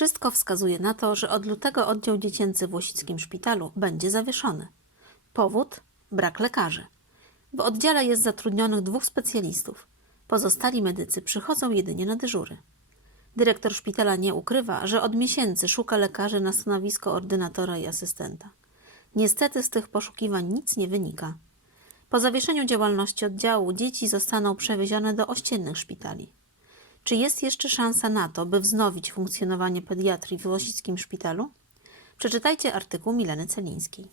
Wszystko wskazuje na to, że od lutego oddział dziecięcy w Łosickim Szpitalu będzie zawieszony. Powód? Brak lekarzy. W oddziale jest zatrudnionych dwóch specjalistów. Pozostali medycy przychodzą jedynie na dyżury. Dyrektor szpitala nie ukrywa, że od miesięcy szuka lekarzy na stanowisko ordynatora i asystenta. Niestety z tych poszukiwań nic nie wynika. Po zawieszeniu działalności oddziału dzieci zostaną przewiezione do ościennych szpitali. Czy jest jeszcze szansa na to, by wznowić funkcjonowanie pediatrii w Łosickim Szpitalu? Przeczytajcie artykuł Mileny Celińskiej.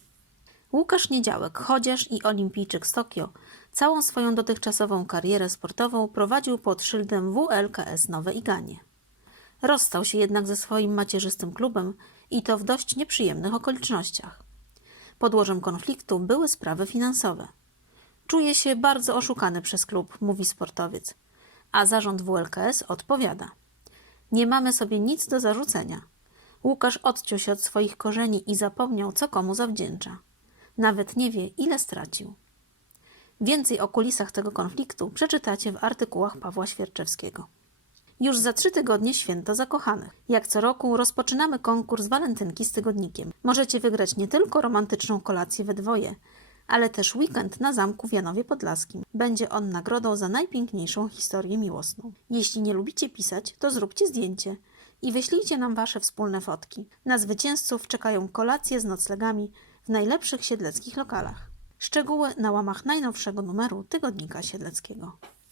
Łukasz Niedziałek, chodziarz i olimpijczyk z Tokio, całą swoją dotychczasową karierę sportową prowadził pod szyldem WLKS Nowe Iganie. Rozstał się jednak ze swoim macierzystym klubem i to w dość nieprzyjemnych okolicznościach. Podłożem konfliktu były sprawy finansowe. Czuje się bardzo oszukany przez klub, mówi sportowiec, a zarząd WLKS odpowiada. Nie mamy sobie nic do zarzucenia. Łukasz odciął się od swoich korzeni i zapomniał, co komu zawdzięcza. Nawet nie wie, ile stracił. Więcej o kulisach tego konfliktu przeczytacie w artykułach Pawła Świerczewskiego. Już za trzy tygodnie święto zakochanych. Jak co roku rozpoczynamy konkurs walentynki z tygodnikiem. Możecie wygrać nie tylko romantyczną kolację we dwoje, ale też weekend na zamku w Janowie Podlaskim. Będzie on nagrodą za najpiękniejszą historię miłosną. Jeśli nie lubicie pisać, to zróbcie zdjęcie i wyślijcie nam wasze wspólne fotki. Na zwycięzców czekają kolacje z noclegami w najlepszych siedleckich lokalach. Szczegóły na łamach najnowszego numeru Tygodnika Siedleckiego.